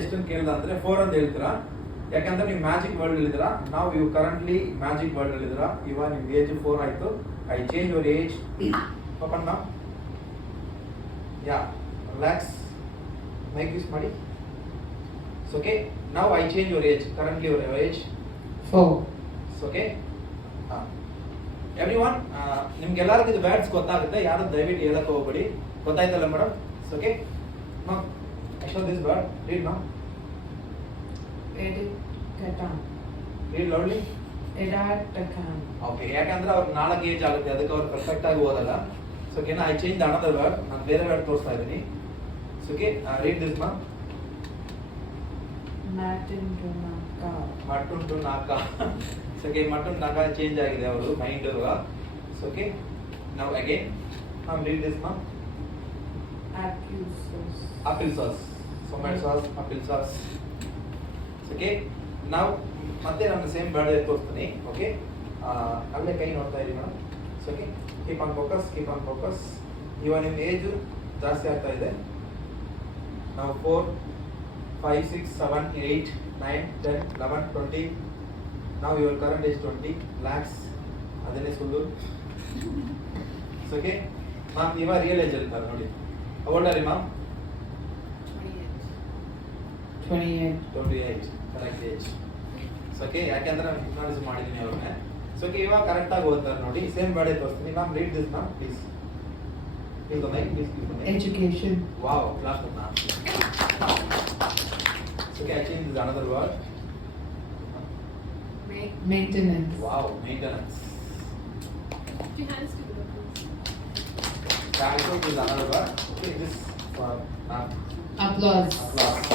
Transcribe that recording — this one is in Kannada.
ಎಷ್ಟು ಕೇಳಿದ ಅಂದ್ರೆ ಫೋರ್ ಅಂತ ಹೇಳ್ತೀರಾ. ಯಾಕಂದ್ರೆ ನೀವು ಮ್ಯಾಜಿಕ್ ವರ್ಲ್ಡ್ ಹೇಳಿದ್ರ ನಾವು ಇವು ಕರೆಂಟ್ಲಿ ಮ್ಯಾಜಿಕ್ ವರ್ಲ್ಡ್ ಹೇಳಿದ್ರ ಇವಾಗ ನಿಮ್ಗೆ ಏಜ್ ಫೋರ್ ಆಯ್ತು. I change your age open ನಾ ಯಾ ರಿಲ್ಯಾಕ್ಸ್ ಮೈಕ್ ಯೂಸ್ ಮಾಡಿ. ಓಕೆ ನಾವು I change your age currently your age Four. Okay everyone ನಿಮ್ಗೆಲ್ಲರಿಗೂ ಇದು ಬ್ಯಾಟ್ಸ್ ಗೊತ್ತಾಗುತ್ತೆ. ಯಾರು ದಯವಿಟ್ಟು ಹೇಳಕ್ ಹೋಗ್ಬೇಡಿ. ಗೊತ್ತಾಯ್ತಲ್ಲ madam okay show this bird read ನಾ Edit Katan. Read loudly Edat Takan. Okay ಯಾಕಂದ್ರೆ ಅವ್ರಿಗೆ ನಾಲ್ಕು ಏಜ್ ಆಗುತ್ತೆ ಅದಕ್ಕೆ ಅವ್ರು ಪರ್ಫೆಕ್ಟ್ ಆಗಿ ಓದಲ್ಲ ಸೊ ಓಕೆನಾ ಐ ಚೇಂಜ್ ಅನದರ್ ವರ್ಡ್ ನಾನು ಬೇರೆ ವರ್ಡ್ ತೋರಿಸ್ತಾ ಇದ್ದೀನಿ ಸೊ ಓಕೆ ರೀಡ್ ದಿಸ್ ಮಾ Matin to Naka. Mutton to ನಾಕ ಸೊ ಓಕೆ ಮಟನ್ ನಾಕ ಚೇಂಜ್ ಆಗಿದೆ ಅವರು ಮೈಂಡ್ ಸೊ ಓಕೆ ನಾವು ಅಗೇನ್ ನಾವು ರೀಡ್ ದಿಸ್ ಮಾ Accuses. Apple sauce tomato sauce apple sauce okay ನಾವು ಮತ್ತೆ ನಮ್ಮ ಸೇಮ್ ಬರ್ಡೇ ತೋರಿಸ್ತೀನಿ. ಓಕೆ ಅಲ್ಲೇ ಕೈ ನೋಡ್ತಾ ಇರಿ madam. So okay keep on focus keep on focus ಇವಾಗ ನಿಮ್ಮ ಏಜು ಜಾಸ್ತಿ ಆಗ್ತಾ ಇದೆ. ನಾವು four five six seven eight nine ten eleven twenty ನಾವು ಇವಾಗ ಕರೆಂಟ್ ಏಜ್ ಟ್ವೆಂಟಿ ಲ್ಯಾಕ್ಸ್ ಅದನ್ನೇ ಸುಳ್ಳು. ಓಕೆ ಮ್ಯಾಮ್ ಇವಾಗ ರಿಯಲ್ ಏಜ್ ಇರ್ತಾರೆ ನೋಡಿ. ಓಲ್ಡರಿ ma'am 28. Twenty eight correct age okay ಯಾಕೆಂದ್ರೆ ನಾನು ಹಿಪ್ನಾಟಿಸ್ ಮಾಡಿದ್ದೀನಿ ಅವ್ರನ್ನ ಸೊ ಓಕೆ ಇವಾಗ ಕರೆಕ್ಟ್ ಆಗಿ ಓದ್ತಾರೆ ನೋಡಿ ಸೇಮ್ ಬೇಡ ತೋರಿಸ್ತೀನಿ ma'am read this ma'am please please mic please please Education. Wow class ma'am okay actually this another word Make Maintenance. Wow maintenance your hands together, please. Also this another word okay this for ma'am Applause. applause Love it.